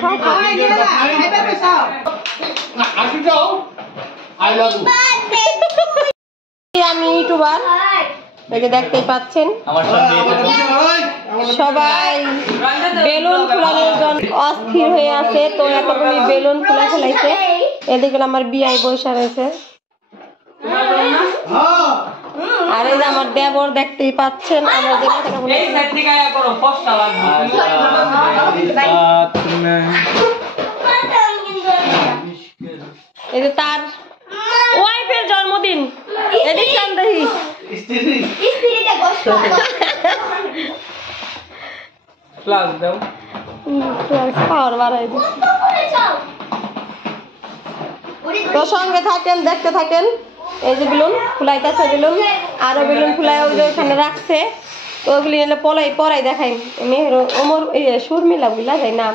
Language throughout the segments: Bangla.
খাও খাও খাও আমি ইউটিউবার দেখতেই পাচ্ছেন সবাই বেলুন ফুলানোর জন্য অস্থির হয়ে আছে। তো এতগুলি বেলুন ফুলা ফেলাইছে। এদিকে আমার বিয়াই বসে রয়েছে আর এই যে আমার দেবর দেখতেই পাচ্ছেন। আমরা এই যে তার ওয়াইফের জন্মদিন এদিকে দেখি পাওয়ার বাড়াই দিই। তো সঙ্গে থাকেন দেখতে থাকেন। এই যে বেলুন ফুলাইতেছে বেলুন আরো বেলুন ফুলাই ওই যে ওখানে রাখছে। তো ওগুলি এলে পলাই দেখাই মেহের ওমর সুর মিলা বুঝলা যায় না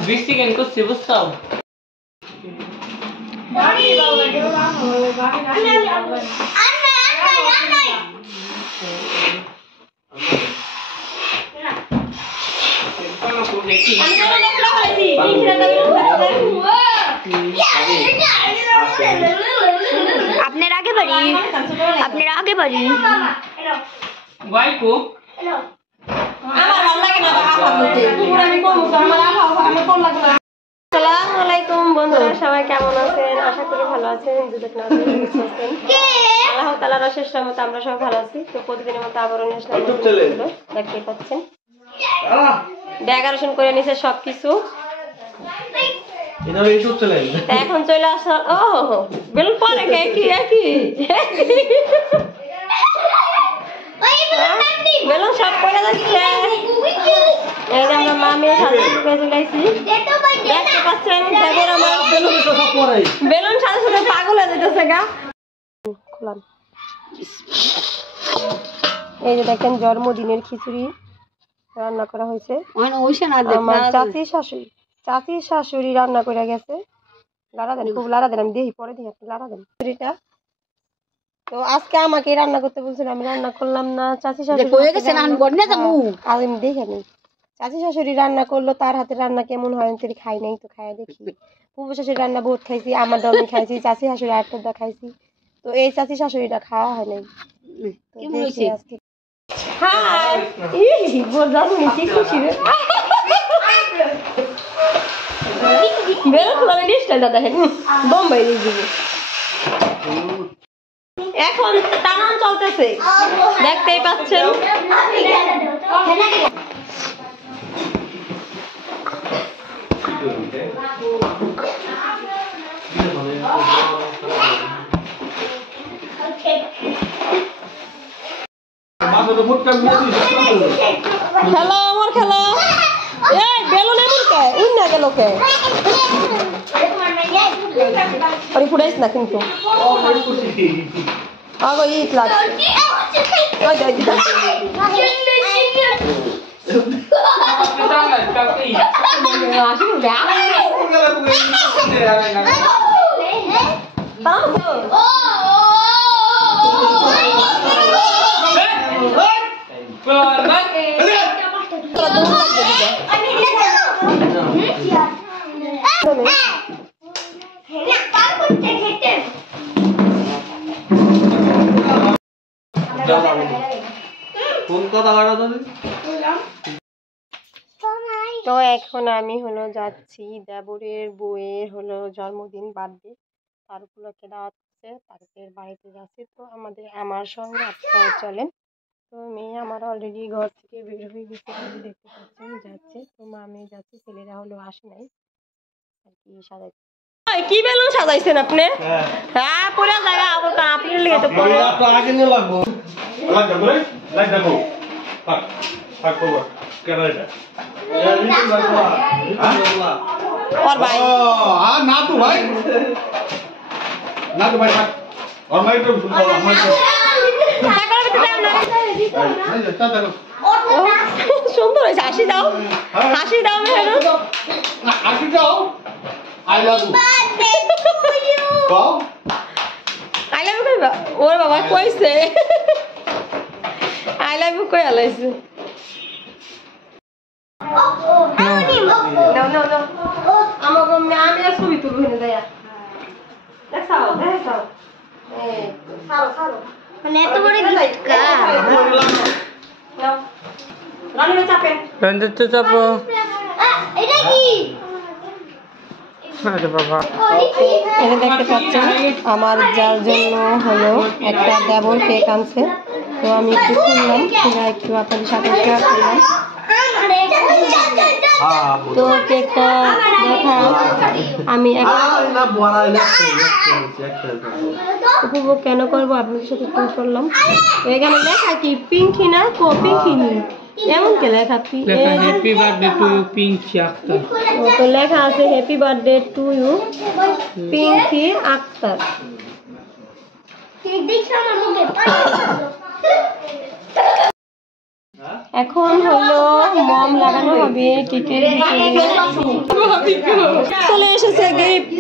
আপনার আগে বাড়ি আপনার আগে বাড়ি আসসালামু আলাইকুম বন্ধুরা, সবাই কেমন আছেন? আশা করি ভালো আছেন। আল্লাহ তাআলার অশেষ রহমতে আমরা সবাই ভালো আছি। তো প্রতিদিনের মতো আবারও নিয়ে আসলাম, দেখতে পাচ্ছেন ডেকোরেশন করে নিছে সবকিছু। এখন চলে আসা ও বেলুন পরে একই বেলুন সব পড়ে যাচ্ছে। এই যে আমরা মামির সাথে চলাইছি দেখতে পাচ্ছেন। আমার বেলুন সাথে সাথে পাগল হয়ে যেতেছে গা। এই যে দেখেন জন্মদিনের খিচুড়ি রান্না করা হয়েছে। আমার চাচির শাশুড়ি রান্না করে গেছে। লাড়া দেন, খুব লাড়া দেন। আমি দেখি পরে দিই, আপনি লাড়া দেন খিচুড়িটা। তো আজকে আমাকে রান্না করতে বলছিল, আমি রান্না করলাম না। চাচি শাশুড়ি আমি দেখে নেই চাচি শাশুড়ি রান্না করলো, তার হাতে রান্না কেমন হয় খাই নাই। তো খাই দেখি পুপু শাশুড়ি রান্না বহুত খাইছি, আমার দমে খাইছি, চাচি শাশুড়ি আটটা খাইছি। তো এই চাচি শাশুড়িটা খাওয়া হয় নাই। আজকে এখন টানান চলতেছে দেখতেই পাচ্ছেন। খেলো আমার খেলো। এই বেলুন এমন কে উন্না গেল কে আরে ফুটাইস না কিন্তু আগো ইট লাগছে। ওই যাই দিদা তো এখন আমি হলো যাচ্ছি দেবরের বউয়ের হলো জন্মদিন বার্থডে, তার উপলক্ষে দাওয়াত হচ্ছে, তাদের বাড়িতে যাচ্ছি। তো আমার সঙ্গে আপনারা চলেন। তো মেয়ে আমার অলরেডি ঘর থেকে বের হয়ে গেছে, দেখতে পাচ্ছেন যাচ্ছে। তো মামি যাচ্ছে, ছেলেরা হলো আসে নাই আর কি সাজাই। কি বেলুন সাজাইছেন আপনি? হ্যাঁ পুরো জায়গা আবতা আপনি লিখে তো পড়ে আগে নিয়ে লাগবো লাইট দেখো থাক থাক বাবা কেন এটা और भाई हां ना तो भाई থাক और मैं तो সুন্দর হয়েছে। হাসি দাও মেহের, হাসি দাও। I love you. Wow. I love you. ওর বাবা কইছে I love you কই আলাইছে। No. আমি আর ছবি তুলবো না দেয়া দেখাও দেখাও এই ছাড়ো ছাড়ো মানে এত বড় গিফট কা নাও রানী চাপে রঞ্জিত চাপো এটা কি আরে বাবা এটা দেখতে পাচ্ছেন আমার যার জন্য হলো একটা দেবর কেক আনছে তো আমি একটু খুললাম সেটা একটু আপনাদের সাথে শেয়ার করলাম তো কেকটা দেখা আমি উপভোগ কেন করবো আপনাদের সাথে একটু করলাম তো এখানে লেখা কি পিঙ্কি না পিঙ্কিনি এমন কে লেখা happy birthday to you Pinky Akter তো লেখা আছে happy birthday to you Pinky Akter এখন হলো মম লাগানো হবে কেকের চলে এসেছে গিফট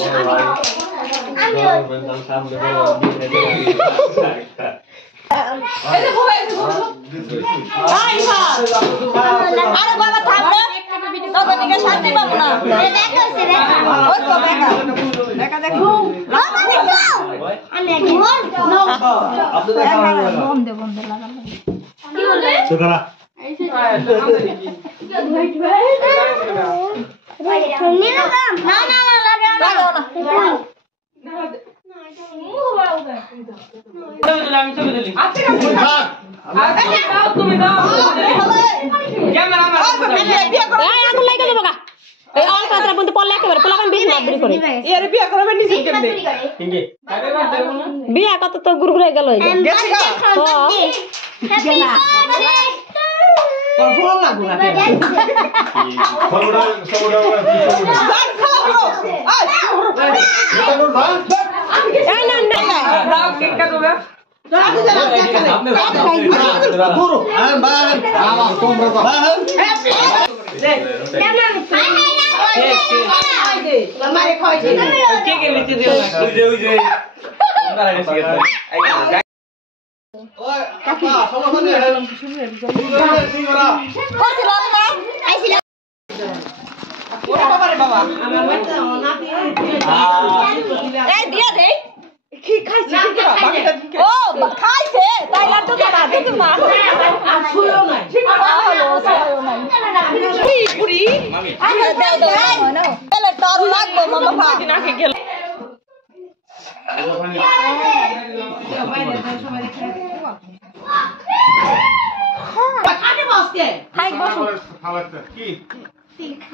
বিয়া কত তো গুড়গুড়ে গেল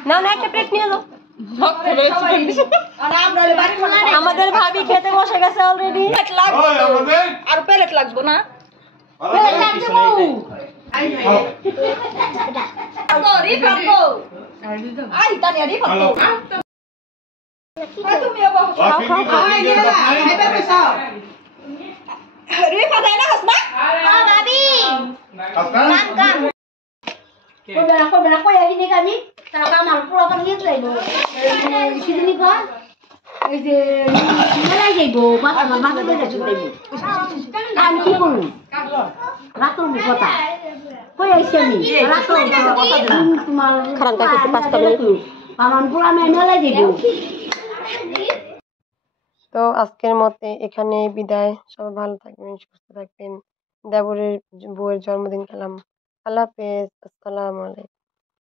না না একটা প্লেট নিয়ে যাও আমাদের ভাবি খেতে বসে গেছে অলরেডি আর প্লেট লাগবে না তো আজকের মতে এখানে বিদায় সবাই ভালো থাকবেন সুস্থ থাকবেন দেবরের বউয়ের জন্মদিন খেলাম আল্লাহ হাফেজ আসসালামু আলাইকুম